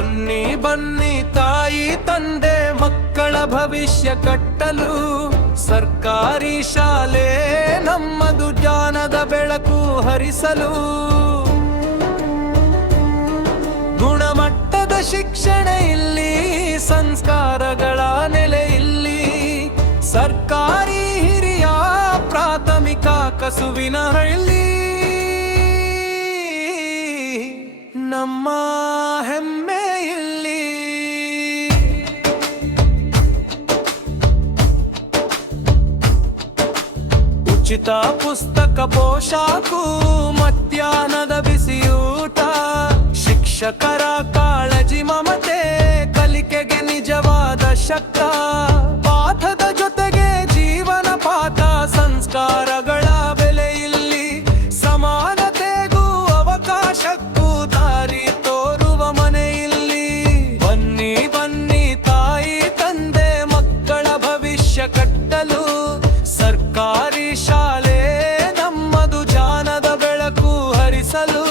ಬನ್ನಿ ಬನ್ನಿ ತಾಯಿ ತಂದೆ ಮಕ್ಕಳ ಭವಿಷ್ಯ ಕಟ್ಟಲು ಸರ್ಕಾರಿ ಶಾಲೆ ನಮ್ಮದು ಜ್ಞಾನದ ಬೆಳಕು ಹರಿಸಲು. ಗುಣಮಟ್ಟದ ಶಿಕ್ಷಣ ಇಲ್ಲಿ, ಸಂಸ್ಕಾರಗಳ ನೆಲೆ ಇಲ್ಲಿ. ಸರ್ಕಾರಿ ಹಿರಿಯ ಪ್ರಾಥಮಿಕ ಕಸುವಿನಹಳ್ಳಿ ನಮ್ಮ ಹೆಮ್ಮೆ ಇಲ್ಲಿ. ಉಚಿತ ಪುಸ್ತಕ ಪೋಷಾಕು, ಮಧ್ಯಾಹ್ನದ ಬಿಸಿಯೂಟ, ಶಿಕ್ಷಕರ ಕಾಳಜಿ ಮಮತೆ ಕಲಿಕೆಗೆ ನಿಜವಾದ ಶಕ್ತ. ಪಾಠದ ಜೊತೆಗೆ ಜೀವನ ಪಾಠ, ಸಂಸ್ಕಾರಗಳ ಬೆಲೆ ಇಲ್ಲಿ. ಸಮಾನತೆಗೂ ಅವಕಾಶಕ್ಕೂ ದಾರಿ ತೋರುವ ಮನೆ ಇಲ್ಲಿ. ಬನ್ನಿ ಬನ್ನಿ ತಾಯಿ ತಂದೆ ಮಕ್ಕಳ ಭವಿಷ್ಯ ಕಟ್ಟಲು ಸರ್ಕಾರಿ ಶಾಲೆ ನಮ್ಮದು ಜ್ಞಾನದ ಬೆಳಕು ಹರಿಸಲು.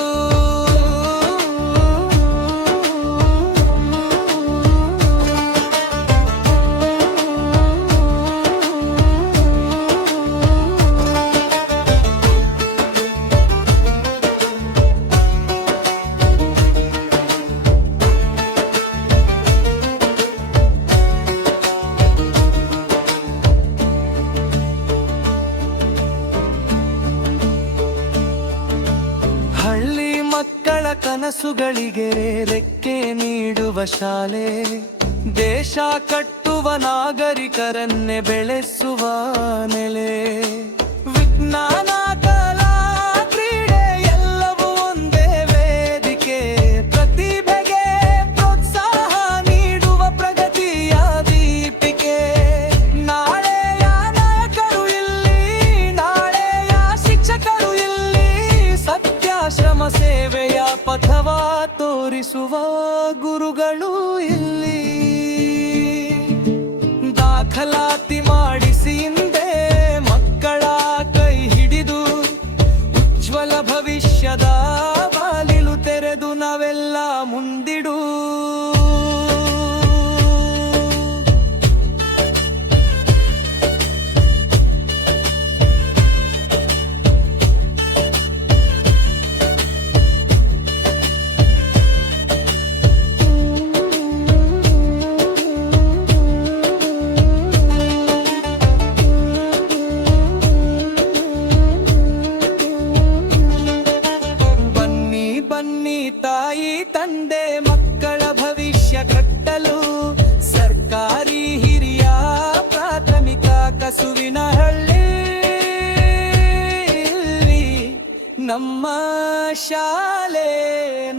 ಹಳ್ಳಿ ಮಕ್ಕಳ ಕನಸುಗಳಿಗೆ ರೆಕ್ಕೆ ನೀಡುವ ಶಾಲೆ, ದೇಶ ಕಟ್ಟುವ ನಾಗರಿಕರನ್ನೇ ಬೆಳೆಸುವ ನೆಲೆ. ವಿಜ್ಞಾನ, ಕಲಾ, ಕ್ರೀಡೆ ಎಲ್ಲವೂ ಒಂದೇ ವೇದಿಕೆ. ಪ್ರತಿಭೆಗೆ ಪ್ರೋತ್ಸಾಹ ನೀಡುವ ಪ್ರಗತಿಯ ದೀಪಿಕೆ. ನಾಳೆಯ ನಾಯಕರು ಇಲ್ಲಿ, ನಾಳೆಯ ಶಿಕ್ಷಕರು ಇಲ್ಲಿ. ಸತ್ಯಾಶ್ರಮ ಸೇವೆಯ ಪಥವ ತೋರಿಸುವ ಗುರುಗಳು ಇಲ್ಲಿ. ದಾಖಲಾತಿ ಮಾಡಿಸಿ ಹಿಂದೆ ಮಕ್ಕಳ ಕೈ ಹಿಡಿದು ಉಜ್ವಲ ಭವಿಷ್ಯದ ಬಾಗಿಲು ತೆರೆದು ನಾವೆಲ್ಲ ಮುಂದಿಡು. ಬನ್ನಿ ತಾಯಿ ತಂದೆ ಮಕ್ಕಳ ಭವಿಷ್ಯ ಕಟ್ಟಲು ಸರ್ಕಾರಿ ಹಿರಿಯ ಪ್ರಾಥಮಿಕ ಕಸುವಿನಹಳ್ಳಿ ನಮ್ಮ ಶಾಲೆ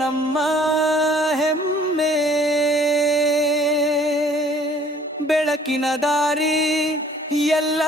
ನಮ್ಮ ಹೆಮ್ಮೆ. ಬೆಳಕಿನ ದಾರಿ ಎಲ್ಲ